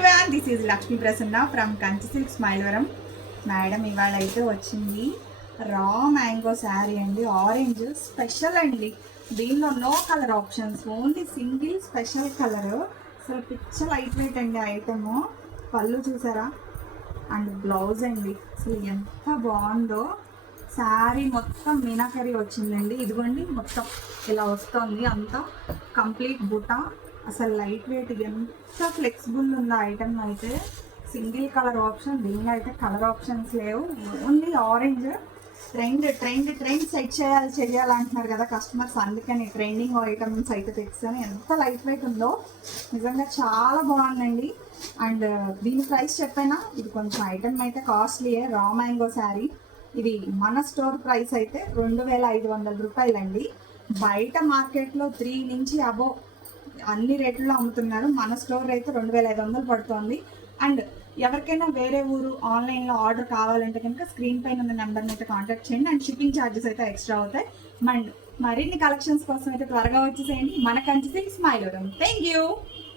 Everyone, this is Lakshmi Prasanna from Kanchi silk Smilevaram. Madam ఇవాళ అయితే వచ్చింది రా మ్యాంగో శారీ అండి, ఆరెంజ్ స్పెషల్ అండి. దీనిలో no colour options, only single special colour. అసలు పిచ్చ లైట్ వెయిట్ అండి ఐటమ్. పళ్ళు చూసారా, అండ్ బ్లౌజ్ అండి అసలు ఎంత బాగుందో. శారీ మొత్తం మీనాకరీ వచ్చిందండి, ఇదిగోండి మొత్తం ఇలా వస్తుంది అంతా కంప్లీట్ బుట్ట. అసలు లైట్ వెయిట్ ఎంత ఫ్లెక్సిబుల్ ఉందో ఐటమ్ అయితే. సింగిల్ కలర్ ఆప్షన్, దీనిలో అయితే కలర్ ఆప్షన్స్ లేవు, ఓన్లీ ఆరెంజ్. ట్రెండ్ సెట్ చేయాలంటున్నారు కదా కస్టమర్స్, అందుకని ట్రెండింగ్ ఐటమ్స్ అయితే తెచ్చాను. ఎంత లైట్ వెయిట్ ఉందో నిజంగా చాలా బాగుందండి. అండ్ దీని ప్రైస్ చెప్పైనా, ఇది కొంచెం ఐటమ్ అయితే కాస్ట్లీయే. రా మ్యాంగో శారీ ఇది మన స్టోర్ ప్రైస్ అయితే 2500 రూపాయలండి. బయట మార్కెట్లో 3 నుంచి అబోవ్ అన్ని రేట్లలో అమ్ముతున్నారు, మన స్టోర్ అయితే 2500 పడుతుంది. అండ్ ఎవరికైనా వేరే ఊరు ఆన్లైన్లో ఆర్డర్ కావాలంటే కనుక స్క్రీన్ పైన ఉన్న నెంబర్ని అయితే కాంటాక్ట్ చేయండి. అండ్ షిప్పింగ్ ఛార్జెస్ అయితే ఎక్స్ట్రా అవుతాయి. అండ్ మరిన్ని కలెక్షన్స్ కోసం అయితే త్వరగా వచ్చేసేయండి మన Kanchi silk Smilevaram. Thank you.